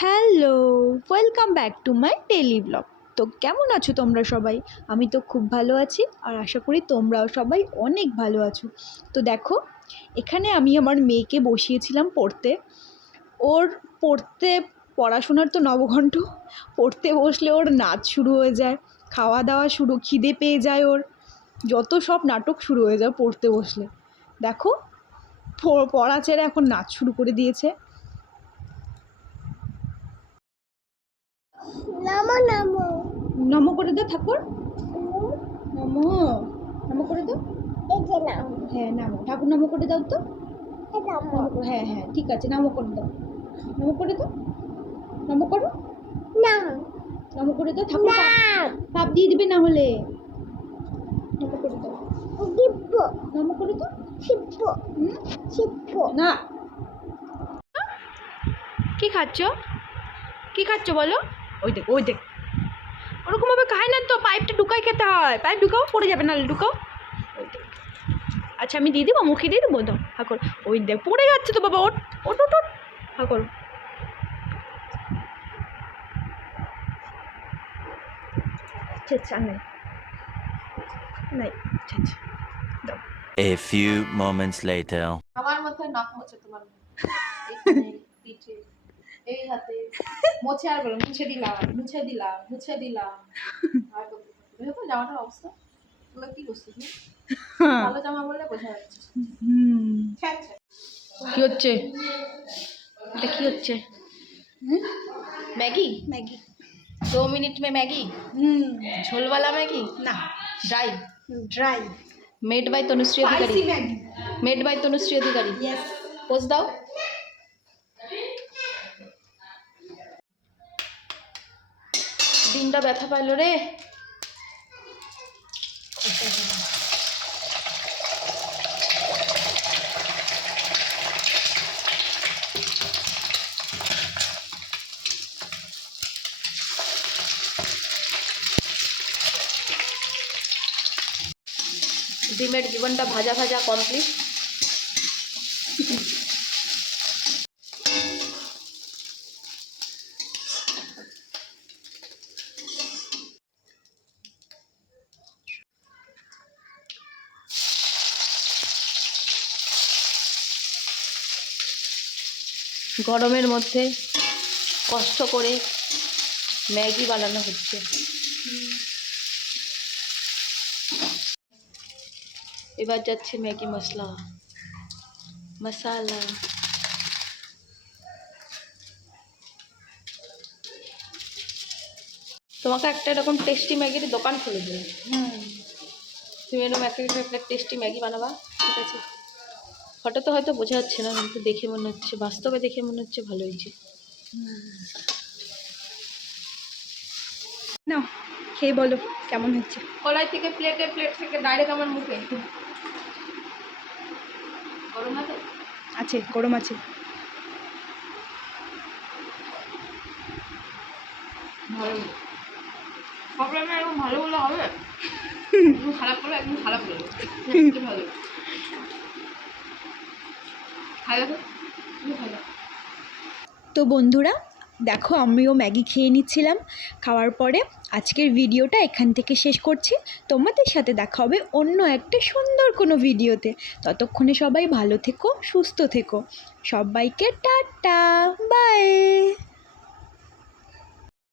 Hello, welcome back to my daily blog. তো কেমন আছো তোমরা সবাই? আমি তো খুব ভালো আছি আর আশা করি তোমরাও সবাই অনেক ভালো আছো। তো দেখো, এখানে আমি আমার মেয়েকে বসিয়েছিলাম পড়তে। ওর পড়াশোনার তো নবঘণ্ট, পড়তে বসলে ওর নাচ শুরু হয়ে যায়, খাওয়া দাওয়া শুরু, খিদে পেয়ে যায় ওর, যত সব নাটক শুরু হয়ে যায় পড়তে বসলে। দেখো, পড়া ছেড়ে এখন নাচ শুরু করে দিয়েছে। নমো নমো নমো করে দাও ঠাকুর, নমো, নমো করে দাও। এই যে নাম হ্যাঁ নামো, ঠাকুর নমো করে দাও তো। হ্যাঁ হ্যাঁ ঠিক আছে, নমো করে দাও, নমো করে দাও, নমো করো, নাম নমো করে দাও। ঠাকুর পাপ দিয়ে দিবে না হলে। নমো করে দাও, দিব্য নমো করে দাও। শিব্য শিব্য না, কি খাচ্ছ, কি খাচ্ছ বলো? ওই দেখ, ওই দেখ, ওরকমভাবে খায় না তো, পাইপটা ঢুকাই খেতে হয়। পাইপ ঢুকাও, পড়ে যাবে নাহলে, ঢুকাও। ওই দেখ, আচ্ছা আমি দিয়ে দেবো, মুখে দিয়ে দেবো তো। হা করো, ওই দেখ পড়ে যাচ্ছে তো বাবা, ওট ওট ওট ওট, হা করো। আচ্ছা নাই নাই, আচ্ছা আচ্ছা দাও। A few moments later. আমার মাথায় নাক মোছে তোমার এখানে পিঠে এই হাতে মোছে আর বলো মুছে দিলাম মুছে দিলাম মুছে দিলাম আর করতে থাকো। দেখো জামাটার অবস্থা, ওগুলো কি করছিস তুমি? ভালো জামা বললে বোঝা যাচ্ছে। কি হচ্ছে এটা, কি হচ্ছে? Maggi Maggi. 2 मिनट में मैगी, झोल वाला मैगी না, dry, dry made by Tanushree अधिकारी, ম্যাগি। मेड बाय तनुश्री अधिकारी। ইয়েস। पोज दाओ। দিনটা ব্যথা পাইলো রে। ডিমের জীবনটা ভাজা ভাজা কমপ্লিট। গরমের মধ্যে কষ্ট করে ম্যাগি বানানো হচ্ছে। এবার যাচ্ছে ম্যাগি মশলা মশালা। তোমাকে একটা এরকম টেস্টি ম্যাগির দোকান খুলে দেবে। তুমি এরকম একটা টেস্টি ম্যাগি বানাবা, ঠিক আছে? ফটোতে হয়তো বোঝা যাচ্ছে না, কিন্তু দেখে মনে হচ্ছে, বাস্তবে দেখে মনে হচ্ছে ভালো হয়েছে। নাও খেয়ে বলো কেমন হচ্ছে। কড়াই থেকে প্লেটে, প্লেট থেকে ডাইরেক্ট আমার মুখে। গরম আছে? আছে, গরম আছে। ভালো, সব রান্না এরকম ভালো বলে হবে? একদম খারাপ করলে একদম খারাপ বলবে, একটু ভালো খাই দেখো, তুমি খাই দাও। তো বন্ধুরা দেখো, আমিও ম্যাগি খেয়ে নিচ্ছিলাম। খাওয়ার পরে আজকের ভিডিওটা এখান থেকে শেষ করছি। তোমাদের সাথে দেখা হবে অন্য একটা সুন্দর কোনো ভিডিওতে। ততক্ষণে সবাই ভালো থেকো, সুস্থ থেকো। সবাইকে টাটা, বাই।